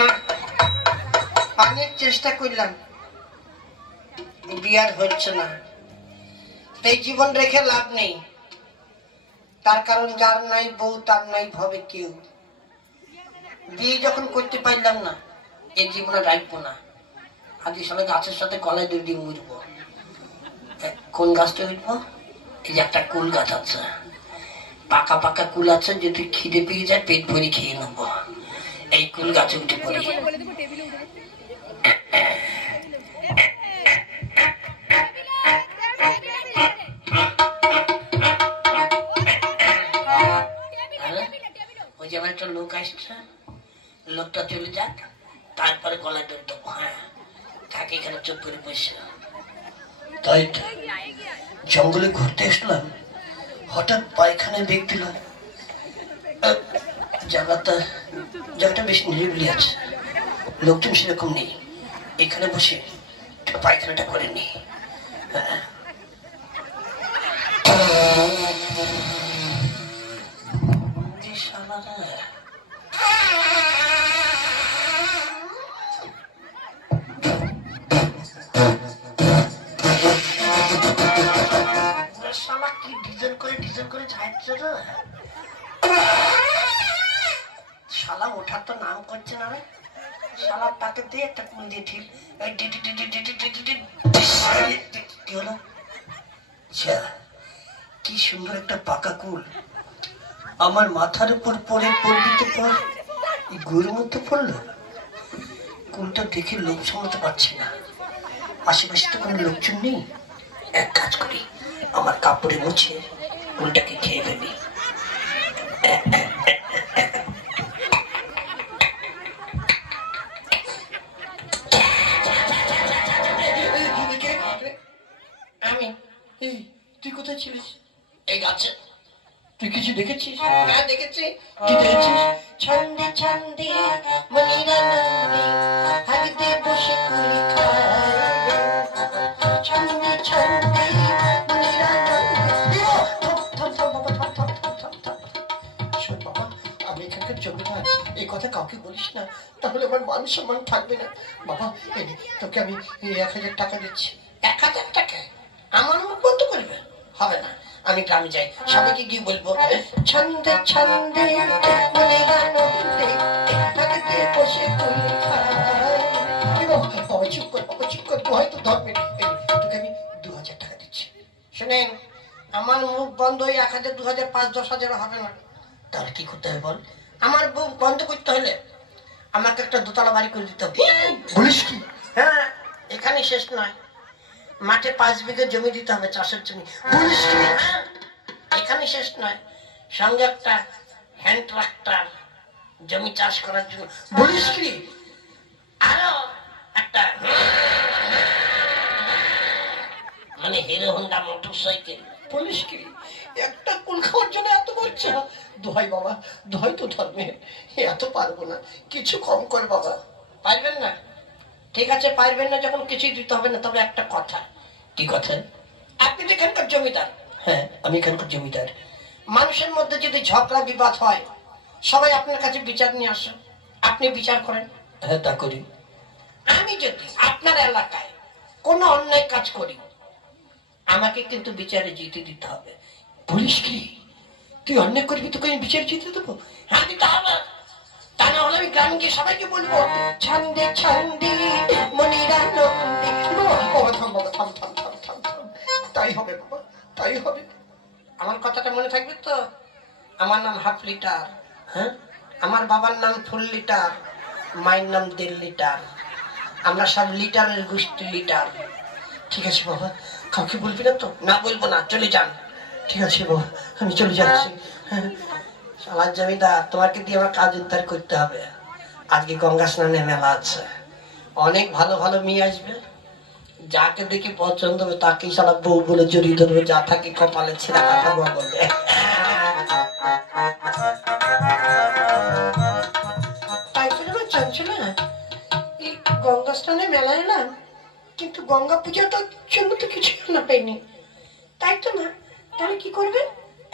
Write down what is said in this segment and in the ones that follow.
না, অনেক চেষ্টা করলাম, বিয়ার হচ্ছে না। এই জীবন রেখে লাভ নেই, তার কারণ যার নাই বউ তার নাই ভবে কেউ। বিয়ে যখন করতে পারলাম না, এই জীবনে রাখবো না। আজ সবাই গাছের সাথে গলায় দড়ি দিয়ে মুড়বো। কোন গাছটা উঠবো? এই যে একটা কুল গাছ আছে, পাকা পাকা কুল আছে, যদি খিদে পেয়ে যায় পেট ভরে খেয়ে নেবো। এই কুল গাছে উঠে পড়ি। ওই যে আমার একটা লোক আসছে, লোকটা চলে যাক, তারপরে গলায় দড়ি দেবো। হ্যাঁ, তাকে এখানে চুপ করে বসে। তাই জঙ্গলে ঘুরতে এসলাম, হঠাৎ পায়খানায় বেগ দিলাম। জায়গাটা বেশ নিরিবিলি আছে, লোকজন সেরকম নেই। এখানে বসে পায়খানাটা করে নি। শালা ওঠার তো নাম করছে না রে। শালা তাকে দিয়ে একটা কুল দিয়ে ঠিক কি হলো? কি সুন্দর একটা পাকা কুল আমার মাথার উপর পড়ে পড়বিতে পর গুড়ের মধ্যে পড়লো। কুলটা দেখে লোক সামলাতে পারছি না, আশেপাশে তো কোনো লোকজন নেই। এক কাজ করি, আমার কাপড়ে মুছে কুলটাকে খেয়ে ফেলি। আমি তুই কোথায় ছিলিস? এই গাছে। তুই কিছু দেখেছিস? হ্যাঁ দেখেছি। কি দেখেছিস? ছন্দে ছন্দে মনিরা নন্দে হাগিতে বসে কুলি খায়, ছন্দে ছন্দে মনিরা নন্দে। শোন বাবা, আমি এখানকার জমিদার, এই কথা কাউকে বলিস না, তাহলে আমার মান সম্মান থাকবে না। বাবা তোকে আমি 1000 টাকা দিচ্ছি। 1000 টাকা? আমার মুখ বন্ধ করবে? হবে না, আমি গ্রামে যাই, সবাইকে গিয়ে বলবো ছন্দে ছন্দে মনিরা নন্দে হাগিতে বসে কুলি খায়। বাবা চুপ কর, বাবা চুপ কর, তুই হয়তো ধরবে। তোকে আমি 2000 টাকা দিচ্ছি। শোনেন, আমার মুখ বন্ধ হয়ে 1000, 2000, 5, 10,000 হবে না। তাহলে কি করতে হবে বল? আমার মুখ বন্ধ করতে হলে আমাকে একটা দোতলা বাড়ি করে দিতে হবে। বলিস কি? হ্যাঁ, এখানে শেষ নয়, মাঠে 5 বিঘা জমি দিতে হবে, চাষের জমি। বলিস কি? হ্যাঁ, এখানে শেষ নয়, সঙ্গে একটা হ্যান্ড ট্রাক্টর জমি চাষ করার জন্য। বলিস কি? আরো একটা মানে হিরো হোন্ডা মোটর সাইকেল। বলিস কি? একটা কুল খাওয়ার জন্য এত করছে? দোহাই বাবা, দোহাই তো ধর্মে, এত পারবো না, কিছু কম করে বাবা। পারবেন না? ঠিক আছে, পারবেন না যখন কিছুই দিতে হবে না, তবে একটা কথা। কি কথা? আপনি তো এখানকার জমিদার। হ্যাঁ, আমি এখানকার জমিদার। মানুষের মধ্যে যদি ঝগড়া বিবাদ হয়, সবাই আপনার কাছে বিচার নিয়ে আসে, আপনি বিচার করেন। হ্যাঁ, তা করি। আমি যদি আপনার এলাকায় কোনো অন্যায় কাজ করি, আমাকে কিন্তু বিচারে জিতে দিতে হবে। বলিস কি? তুই অন্যায় করবি, তোকে আমি বিচারে জিতে দেবো? হ্যাঁ, দিতে হবে। তা না হলে আমি গ্রামে গিয়ে সবাইকে বলবো ছন্দে ছন্দে মনিরা নন্দে। বাবা থাম, বাবা থাম থাম থাম থাম থাম। তাই হবে বাবা, তাই হবে। আমার কথাটা মনে থাকবে তো? আমার নাম হাফ লিটার। হ্যাঁ, আমার বাবার নাম ফুল লিটার, মায়ের নাম 1.5 লিটার। আমরা সব লিটারের গোষ্ঠী লিটার। ঠিক আছে বাবা, কাউকে বলবি না তো? না, বলবো না, চলে যান। ঠিক আছে বাবা, আমি চলে যাচ্ছি। হ্যাঁ, শালার জমিদার, তোমাকে দিয়ে আমার কাজ উদ্ধার করতে হবে। আজকে গঙ্গা স্নানে মেলা আছে, অনেক ভালো ভালো মেয়ে আসবে, যাকে দেখে পছন্দ হবে তাকেই শালা বউ বলে জড়িয়ে ধরবে, যা থাকে কপালে ছেঁড়া কথা বলবে। তাই তো চলছিল না, এই গঙ্গা স্নানে মেলা এলাম, কিন্তু গঙ্গা পূজাটার জন্য তো কিছু না পাইনি। তাই তো না? তাহলে কি করবে?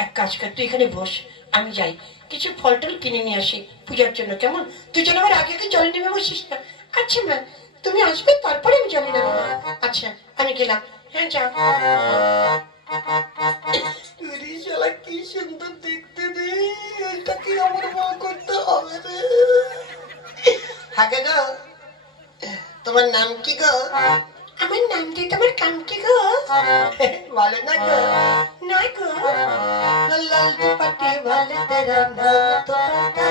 এক কাজ কর, তুই এখানে বস, আমি যাই কিছু ফল টল কিনে নিয়ে আসি পূজার জন্য, কেমন? তুই যেন আমার আগে জল নেমে বসিস না। আচ্ছা মা, তুমি আসবে তারপরে আমি জল নেবো। আচ্ছা আমি গেলাম। হ্যাঁ যাও। কি সুন্দর দেখতে রে, এটা কি আমার বউ করতে হবে রে? হাগে গো, তোমার নাম কি গো? আমার নাম দিয়ে তোমার কাম কি গো? বলো না গো। না গো। লাল দুপাটি ভালো তেরা নাম তো পতা,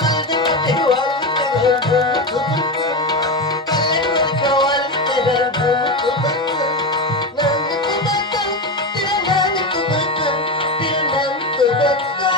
লাল দুপাটি ভালো তেরা নাম তো পতা, কালে মুরগা ভালো তেরা নাম তো পতা, নাম তো পতা, তেরা নাম তো পতা, তেরা নাম তো পতা।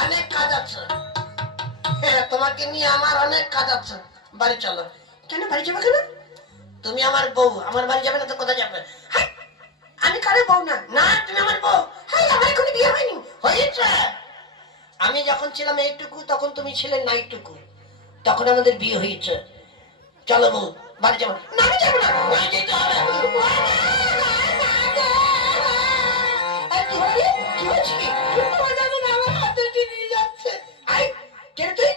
অনেক কাজ আছে তোমাকে নিয়ে, আমার অনেক কাজ আছে। বাড়ি চলো। কেন বাড়ি যাবে কেন? তুমি আমার বউ, আমার বাড়ি যাবে না তো কোথায় যাবে? আমি কারো বউ না। না তুমি আমার বউ। হ্যাঁ আমার এখনো বিয়ে হয়নি। হয়েছে। আমি যখন ছিলাম এইটুকু তখন তুমি ছিলে নাইটুকু, তখন আমাদের বিয়ে হয়েছে। চলো বউ, বাড়ি যাবো। না আমি যাবো না। যেতে হবে। কি হচ্ছে কি? আমার হাত ধরে নিয়ে যাচ্ছে। আই কেন তুই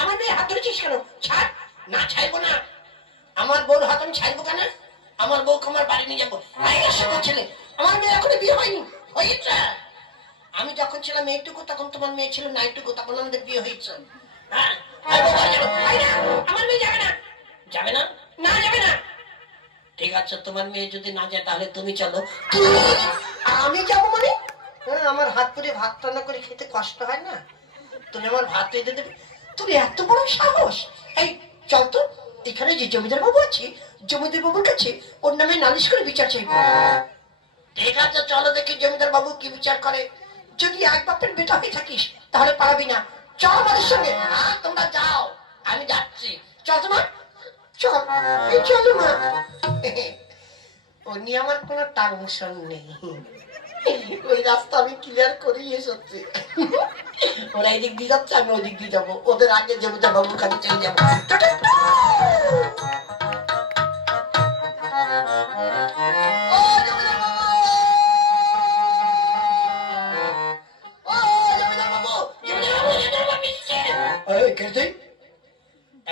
আমার মেয়ে হাত ধরেছিস কেন? ছাড়। না ছাড়বো না। আমার বউর হাত আমি ছাড়বো কেন? আমার বউকে আমার বাড়ি নিয়ে যাবো। ছেলে, আমার মেয়ে এখনো বিয়ে হয়নি। হয়েছে। আমি যখন ছিলাম এইটুকু তখন তোমার মেয়ে ছিল নাইটুকু, তখন আমাদের বিয়ে হয়েছে। হ্যাঁ আমার মেয়ে যাবে না। যাবে না? না যাবে না। ঠিক আছে, তোমার মেয়ে যদি না যায় তাহলে তুমি চলো। আমি যাবো মানে? আমার হাত পুড়ে ভাত রান্না করে খেতে কষ্ট হয় না? তুমি আমার ভাত রেঁধে দেবে? তোর এত বড় সাহস! এই চল তো, এখানে যে জমিদার বাবু আছে, জমিদার বাবুর কাছে ওর নামে নালিশ করে বিচার চাইবো। ঠিক আছে চলো দেখি জমিদার বাবু কি বিচার করে। যদি এক বাপের বেটা হয়ে থাকিস তাহলে পারবি না। চল আমাদের সঙ্গে। তোমরা যাও, আমি যাচ্ছি। চল তোমার, চল। চলো না, ও নিয়ে আমার কোনো টেনশন নেই। ওই রাস্তা আমি ক্লিয়ার করেই এসেছি। ওরা এই দিক দিয়ে যাচ্ছে, আমি ওই দিক দিয়ে যাবো। ওদের আগে জমিদার বাবুর কাছে চলে যাবো।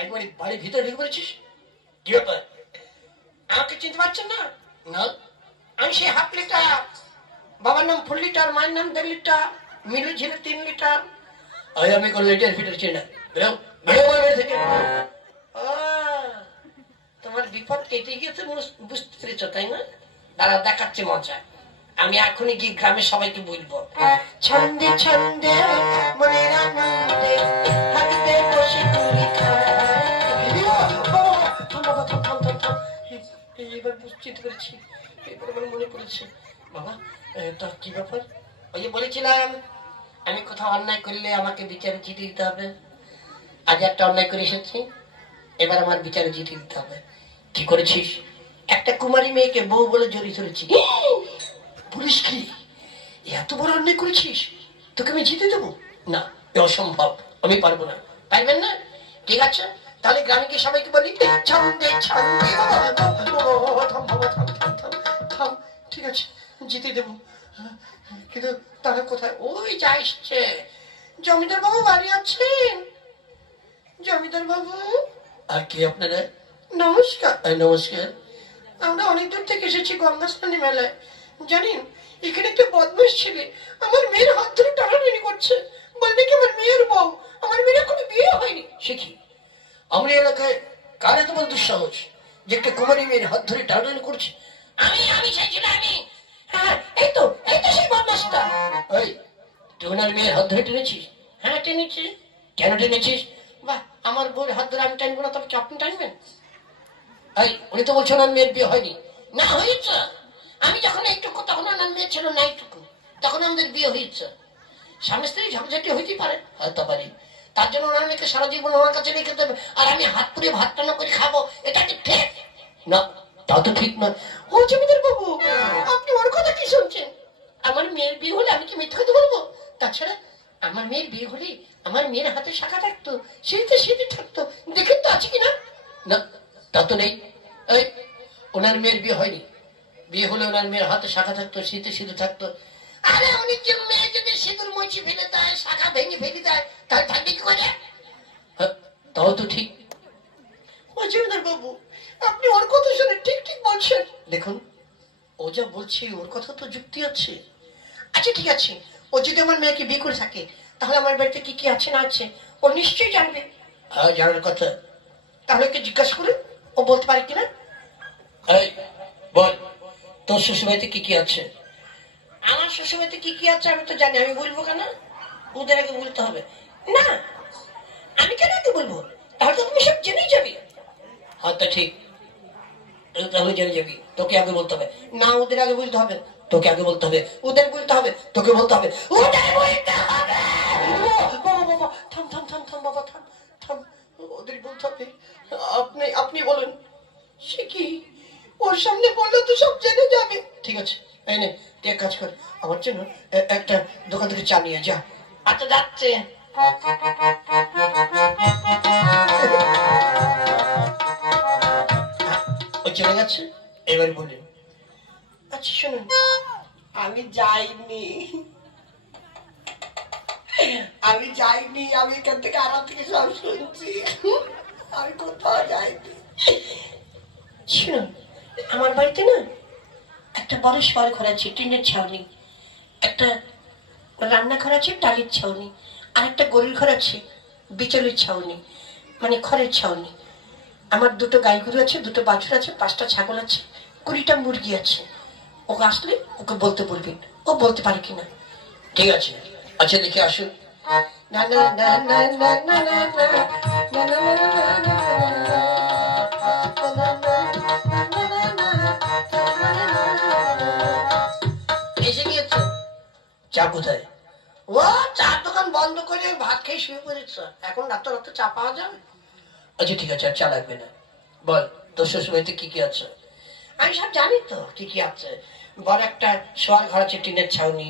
একবার বাড়ির ভিতরে ঢুকে পড়েছিস? কি ব্যাপার? আমাকে চিনতে পারছেন না? না, আমি সেই হাফ লিটার, বাবার নাম ফুল লিটার, মায়ের নাম 1.5 লিটার, মিলু ছিল 3 লিটার। আমি কোন লিটার ফিটার চিনি না। থেকে তোমার বিপদ কেটে গিয়েছে বুঝতে পেরেছ, তাই না? দাঁড়া দেখাচ্ছে মজা। আমি এখনই গিয়ে গ্রামের সবাইকে বলবো, ছন্দে ছন্দে মনের আনন্দে হাতে বসে তুলি খাই। এবার বুঝতে পেরেছি, এবার মনে পড়েছে। বাবা তোর কি ব্যাপার? ওই যে বলেছিলাম আমি কোথাও অন্যায় করলে আমাকে বিচারে চিঠি দিতে হবে। আজ একটা অন্যায় করে এসেছি, এবার আমার বিচারে চিঠি দিতে হবে। কি করেছিস? একটা কুমারী মেয়েকে বউ বলে জড়িয়ে ধরেছি। পুলিশ কি? এত বড় অন্যায় করেছিস, তোকে আমি জিতে দেবো না? অসম্ভব, আমি পারবো না। পারবেন না? ঠিক আছে, তাহলে গ্রামে গিয়ে সবাইকে বলি ছন্দে ছন্দে। থাম, ঠিক আছে জিতে দেবো, কিন্তু তাহলে কোথায়? ওই যা এসছে জমিদার বাবু বাড়ি আছেন? জমিদার বাবু। আর কি আপনারা? নমস্কার। নমস্কার। আমরা অনেক দূর থেকে এসেছি গঙ্গা স্নানে মেলায়। জানেন এখানে একটা বদমাশ ছেলে আমার মেয়ের হাত ধরে টানাটানি করছে, বলতে কি আমার মেয়ের বউ। আমার মেয়ের এখনো বিয়ে হয়নি। সে কি? আমার এলাকায় কার এত বড় দুঃসাহস যে একটা কুমারী মেয়ের হাত ধরে টানাটানি করছে? আমি চাইছিলাম আমি। হ্যাঁ এই তো সেই বদমাশটা। এই তুই ওনার মেয়ের হাত ধরে টেনেছিস? হ্যাঁ টেনেছি। কেন টেনেছিস? বাহ, আমার বউর হাত ধরে আমি টানবো না, তবে কি আপনি টানবেন? এই উনি তো বলছেন ওনার মেয়ের বিয়ে হয়নি, না হয়েছে, আমি যখন এইটুকু তখন ওনার মেয়ে ছিল না এইটুকু, তখন আমাদের বিয়ে হয়েছে। স্বামী স্ত্রী ঝগঝাটি হইতেই পারে, হয়তো পারি, তার জন্য ওনার মেয়েকে সারা জীবন ওনার কাছে রেখে দেবে আর আমি হাত পুড়ে ভাত টানা করে খাবো, এটা কি ঠিক? না, তা তো ঠিক না। ও জমিদার বাবু, আপনি ওর কথা কি শুনছেন? আমার মেয়ের বিয়ে হলে আমি কি মিথ্যা কথা বলবো? তাছাড়া আমার মেয়ের বিয়ে হলে আমার মেয়ের হাতে শাখা থাকতো, সেটা সেটি থাকতো, দেখেন তো আছে কিনা? না, তা তো নেই। এই, ওনার মেয়ের বিয়ে হয়নি, বিয়ে হলে ওনার মেয়ের হাতে শাখা থাকতো, শীতে শীতে থাকতো। আরে উনি যে মেয়ে যদি সিঁদুর মুছে ফেলে দেয়, শাখা ভেঙে ফেলে দেয়, তাহলে থাকবে কি করে? তাও তো ঠিক। জমিদার বাবু, আপনি ওর কথা শুনে ঠিক ঠিক বলছেন। দেখুন, ও যা বলছে ওর কথা তো যুক্তি আছে। আচ্ছা ঠিক আছে, ও যদি আমার মেয়েকে বিয়ে করে থাকে, তাহলে আমার বাড়িতে কি কি আছে না আছে ও নিশ্চয়ই জানবে। হ্যাঁ, জানার কথা। তাহলে ওকে জিজ্ঞাসা করে ও বলতে পারে কিনা। এই বল, তোর শ্বশুরবাড়িতে কি কি আছে? আমার শ্বশুরবাড়িতে কি কি আছে আমি তো জানি, আমি বলবো কেন? ওদের আগে বলতে হবে। না, আমি কেন আগে বলবো? তাহলে তো তুমি সব জেনেই যাবে। হ্যাঁ, তা ঠিক, তাহলে জেনে যাবি, তোকে আগে বলতে হবে। না, ওদের আগে বলতে হবে, তোকে আগে বলতে হবে। ওদের বলতে হবে, তোকে বলতে হবে। ওদের বলতে হবে। বাবা বাবা, থাম থাম থাম থাম বাবা, থাম থাম, ওদের বলতে হবে। আপনি আপনি বলুন। সে কি, ওর সামনে বললে তো সব জেনে যাবে। ঠিক আছে, এই নে, তুই এক কাজ কর, আমার জন্য একটা দোকান থেকে চা নিয়ে যা। আচ্ছা, যাচ্ছে। ও চলে গেছে, এবার বলুন। আচ্ছা শুনুন, আমি যাইনি, আমি যাইনি, আমি এখান থেকে আমার থেকে সব শুনছি, আমি কোথাও যাইনি। শুনুন, আমার বাড়িতে না একটা বড় শহর ঘর আছে, টিনের ছাউনি, একটা রান্নাঘর আছে টালির ছাউনি, আর একটা গরুর ঘর আছে বিচলের ছাউনি, মানে খড়ের ছাউনি। আমার দুটো গাই গরু আছে, দুটো বাছুর আছে, 5টা ছাগল আছে, 20টা মুরগি আছে। ওকে আসলে ওকে বলতে বলবেন, ও বলতে পারে কিনা। ঠিক আছে, আচ্ছা দেখি আসুন। না না না না না না না এসে গিয়েছে। চা কোথায়? ও চার দোকান বন্ধ করে ভাত খেয়ে শুয়ে পড়েছে, এখন রাত্রে রাত্রে চা পাওয়া যাবে? আচ্ছা ঠিক আছে, আর চা লাগবে না। বল, তোর শ্বশুরবাড়িতে কি কি আছে? আমি সব জানি তো কি কি আছে। বড় একটা শোয়ার ঘর আছে টিনের ছাউনি,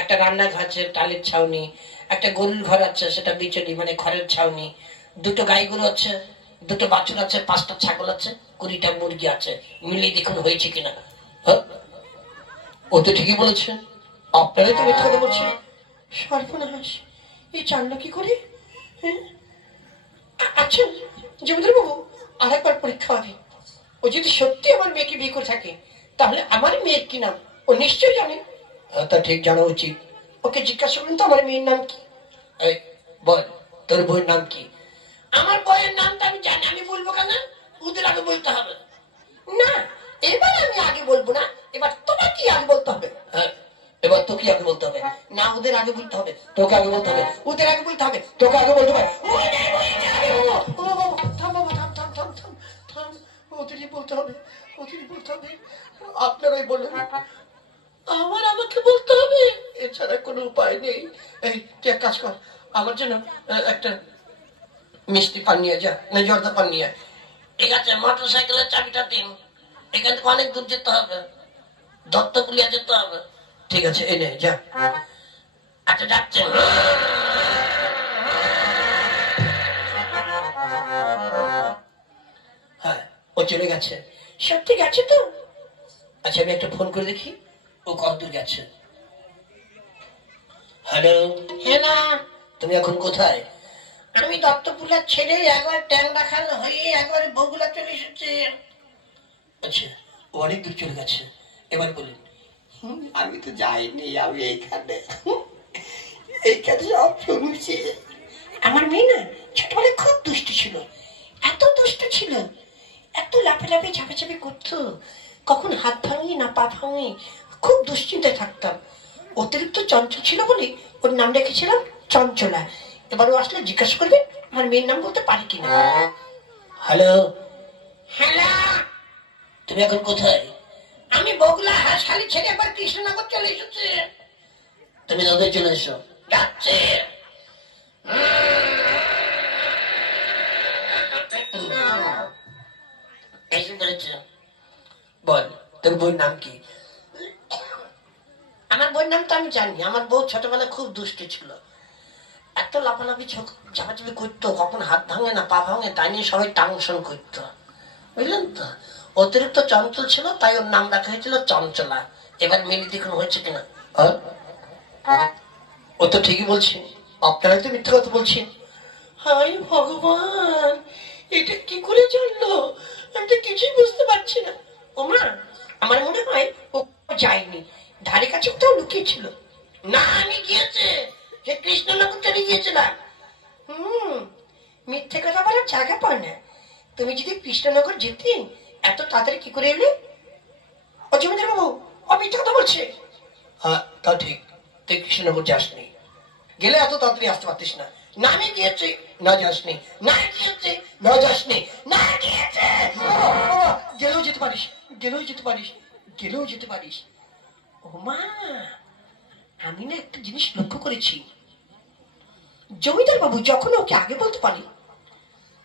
একটা রান্নাঘর আছে টালির ছাউনি, একটা গরুর ঘর আছে সেটা বিচলি মানে খড়ের ছাউনি, দুটো গাই গরু আছে, দুটো বাছুর আছে, 5টা ছাগল আছে, 20টা মুরগি আছে। মিলিয়ে দেখুন হয়েছে কিনা। হ্যাঁ, ও তো ঠিকই বলেছে, আপনারাই তো মিথ্যা কথা বলছেন। সর্বনাশ, এই জানলো কি করে? আচ্ছা জমিদার বাবু, আর একবার পরীক্ষা হবে। ও যদি সত্যি আমার মেয়েকে বিয়ে করে থাকে, তাহলে আমার মেয়ের কি নাম ও নিশ্চয়ই জানে। তা ঠিক জানা উচিত। ওকে জিজ্ঞাসা করুন তো আমার মেয়ের নাম কি। এই বল, তোর বইয়ের নাম কি? আমার বইয়ের নামটা আমি জানি, আমি বলবো কেন? ওদের আগে বলতে হবে। না, এবার আমি আগে বলবো না, এবার তোমাকে আগে বলতে হবে। হ্যাঁ, এবার তোকে আগে বলতে হবে। না, ওদের আগে বলতে হবে, তোকে আগে বলতে হবে। ওদের আগে বলতে হবে, তোকে আগে বলতে হবে। থাম বাবা, থাম থাম থাম থাম থাম, ওদেরই বলতে হবে, ওদেরই বলতে হবে। আপনারাই বলুন। আমার আমাকে বলতে হবে, এছাড়া কোনো উপায় নেই। এই তুই এক কাজ কর, আমার জন্য একটা মিষ্টি পান নিয়ে যা, না জর্দা পান নিয়ে। ঠিক আছে, মোটর সাইকেলের চাবিটা দিন, এখান থেকে অনেক দূর যেতে হবে, দত্তপুলিয়া যেতে হবে। ঠিক আছে, এনে যা। আচ্ছা যাচ্ছে। হ্যাঁ, ও চলে গেছে। সত্যি গেছে তো? আচ্ছা আমি একটা ফোন করে দেখি ও কতদূর গেছে। হ্যালো। হ্যালো, তুমি এখন কোথায়? আমি দত্তপুলা ছেড়ে একবার ট্যাংরা খাল হয়ে একবারে বগুলা চলে এসেছে। আচ্ছা, ও অনেক দূর চলে গেছে, এবার বলুন। আমি তো যাইনি, আমি এইখানে এইখানে সব শুনছি। আমার মেয়ে না ছোটবেলায় খুব দুষ্ট ছিল, এত দুষ্ট ছিল, এত লাফালাফি ঝাঁপাঝাপি করতো, কখন হাত ভাঙি না পা ভাঙি, খুব দুশ্চিন্তায় থাকতাম। অতিরিক্ত চঞ্চল ছিল বলে ওর নাম রেখেছিলাম চঞ্চলা। এবার ও আসলে জিজ্ঞাসা করবে আমার মেয়ের নাম বলতে পারি কিনা। হ্যালো। হ্যালো, তুমি এখন কোথায়? আমি বগুলা হাঁসখালি ছেড়ে একবার কৃষ্ণনগর চলে এসেছি। তুমি নদীর চলে এসো। যাচ্ছে। বল তোর বউর নাম কি? আমার বউর নাম তো আমি জানি। আমার বউ ছোটবেলায় খুব দুষ্টু ছিল, এত লাফালাফি ঝাপাঝাপি করতো, কখন হাত ভাঙে না পা ভাঙে, তাই নিয়ে সবাই টাংশন করতো, বুঝলেন তো। অতিরিক্ত চঞ্চল ছিল, তাই ওর নাম রাখা হয়েছিল চঞ্চলা। এবার মিলি দেখুন হয়েছে কিনা। ও তো ঠিকই বলছে, আপনারাই তো মিথ্যা কথা বলছেন। হায় ভগবান, এটা কি করে জানলো? আমি তো কিছুই বুঝতে পারছি না। ওমা, আমার মনে হয় ও যায়নি, ধারে কাছে কোথাও লুকিয়েছিল। না, আমি গিয়েছে, সে কৃষ্ণনগর চলে গিয়েছিলাম। মিথ্যে কথা বলার জায়গা পায় না। তুমি যদি কৃষ্ণনগর যেতে এত তাড়াতাড়ি কি করে এলে? ও জমিদার বাবু, ও মিথ্যে কথা বলছে। হ্যাঁ, তা ঠিক, তুই কৃষ্ণনগর যাসনি, গেলে এত তাড়াতাড়ি আসতে পারতিস না। না আমি গিয়েছি। না যাসনি। না গিয়েছি। না যাসনি। না গিয়েছে। গেলেও যেতে পারিস, গেলেও যেতে পারিস, গেলেও যেতে পারিস। ও মা, আমি না একটা জিনিস লক্ষ্য করেছি, জমিদার বাবু যখন ওকে আগে বলতে পারি,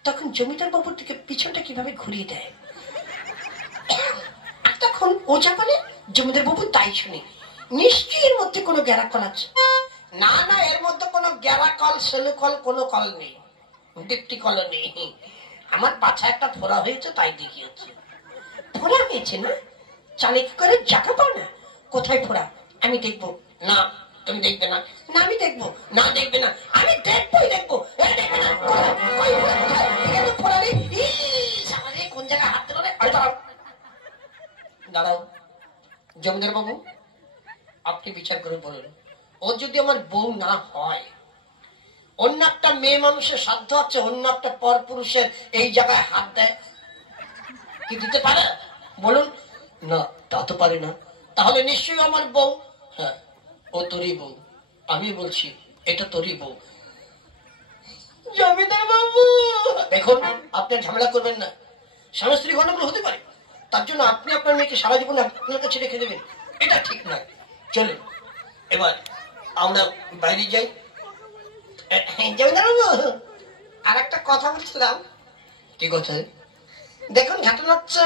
তখন জমিদার বাবুর দিকে পিছনটা কিভাবে ঘুরিয়ে দেয়। আর তখন ও যা বলে জমিদার বাবু তাই শুনে। নিশ্চয়ই এর মধ্যে কোনো গ্যারাকল আছে। না না, এর মধ্যে কোনো গ্যারাকল সেলুকল কোনো কল নেই, ডিপটি কল নেই। আমার পাছা একটা ফোড়া হয়েছে, তাই দেখিয়েছে। ফোড়া হয়েছে না, চালে কি করে জায়গা পাও না? কোথায় ফোড়া? আমি দেখবো। না, তুমি দেখবে না। না আমি দেখবো। না দেখবে না। আমি দেখবোই দেখবো। দেখবে না। কোন জায়গায় হাত দিল? দাঁড়াও দাঁড়াও, জমিদার বাবু আপনি বিচার করে বলুন, ও যদি আমার বউ না হয়, অন্য একটা মেয়ে মানুষের সাধ্য আছে অন্য একটা পর পুরুষের এই জায়গায় হাত দেয়? কি দিতে পারে বলুন? না, তা তো পারে না। তাহলে নিশ্চয়ই আমার বউ। হ্যাঁ, ও তোরই বউ, আমি বলছি এটা তোরই বউ। জমিদার বাবু দেখুন, আপনি ঝামেলা করবেন না। স্বামী স্ত্রী গন্ডগোল হতে পারে, তার জন্য আপনি আপনার মেয়েকে সারা জীবন আপনার কাছে রেখে দেবেন, এটা ঠিক নয়। চলুন এবার আমরা বাইরে যাই। জমিদার বাবু আর একটা কথা বলছিলাম। কি কথা? দেখুন ঘটনা হচ্ছে,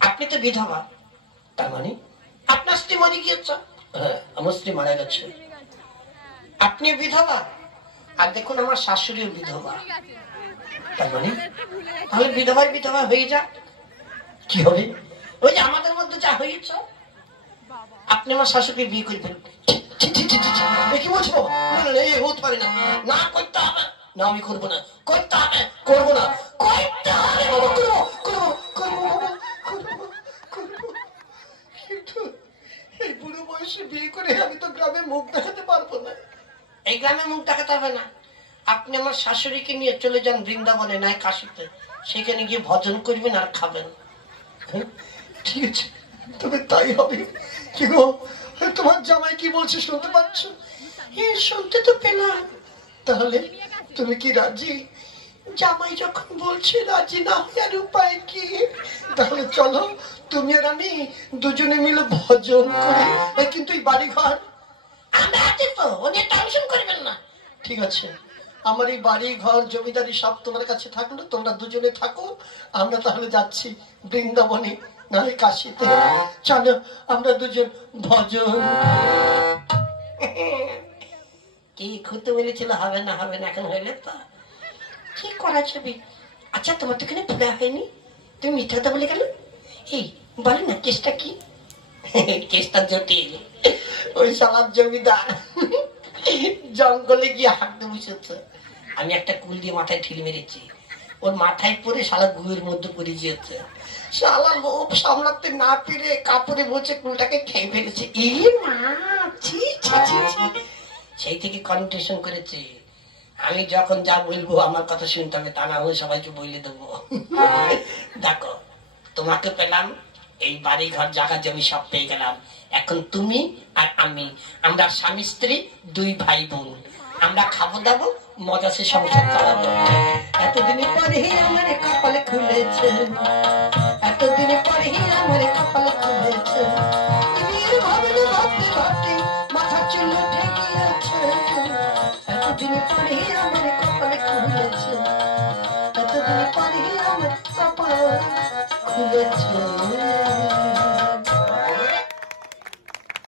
আপনি তো বিধবা, তার মানে আপনার স্ত্রী মরে গিয়েছে। হ্যাঁ, আমার স্ত্রী মারা গেছে। আপনি বিধবা, আর দেখুন আমার শাশুড়িও বিধবা, তার মানে তাহলে বিধবাই বিধবা হয়ে যা। কি হবে? ওই যে আমাদের মধ্যে যা হয়েছে, আপনি আমার শাশুড়ি বিয়ে করে ফেলুন। কি বলছো বাবা? হতে পারে না। না করতে হবে। না আমি করবো না। করতে হবে। করবো না। করতে হবে বাবা, করবো করবো করবো বাবা, করবো করবো। কিন্তু এই বুড়ো বয়সে বিয়ে করে আমি তো গ্রামে মুখ দেখাতে পারবো না। এই গ্রামে মুখ দেখাতে হবে না, আপনি আমার শাশুড়িকে নিয়ে চলে যান বৃন্দাবনে, নাই কাশিতে, সেখানে গিয়ে ভজন করবেন আর খাবেন। ঠিক আছে, তবে তাই হবে। কি গো, তোমার জামাই কি বলছে শুনতে পাচ্ছ? শুনতে তো পেলাম। তাহলে তুমি কি রাজি? জামাই যখন বলছে রাজি না হয় আর উপায় কি? তাহলে চলো তুমি আর আমি দুজনে মিলে ভজন করি। কিন্তু এই বাড়ি ঘর আমরা আছি তো, উনি টেনশন করবেন না। ঠিক আছে, আমার এই বাড়ি ঘর জমিদারি সব তোমার কাছে থাকলো, তোমরা দুজনে থাকো। আমরা তাহলে যাচ্ছি বৃন্দাবনে, নাহলে কাশিতে। চলো আমরা দুজন ভজন। কি খুঁতে বলেছিল হবে না হবে না, এখন হইলে তো কি করা যাবে। আচ্ছা তোমার তো এখানে পুরা হয়নি, তুমি মিথ্যা কথা বলে গেল। এই বলো না কেসটা কি? কেসটা জটিল। ওই শালার জমিদার জঙ্গলে গিয়ে হাঁটতে বসেছে, আমি একটা কুল দিয়ে মাথায় ঢিল মেরেছি, ওর মাথায় পরে শালা গুয়ের মধ্যে পড়ে গিয়েছে। শালা লোভ সামলাতে না পেরে কাপড়ে বসে কুলটাকে খেয়ে ফেলেছে। সেই থেকে কনটেশন করেছে, আমি যখন যা বলবো আমার কথা শুনতে হবে, তা না হলে সবাইকে বলে দেবো। দেখো তোমাকে পেলাম, এই বাড়ি ঘর জায়গা জমি সব পেয়ে গেলাম, এখন তুমি আর আমি, আমরা স্বামী স্ত্রী দুই ভাই বোন, আমরা খাবো দাবো মজা সে সংসার চালাবো। এতদিন পরে আমার কপালে খুলেছে, এতদিন পরে আমার কপালে এতদিন পরে আমার কপালে খুলেছে, এতদিন পরে আমার কপাল খুলেছে।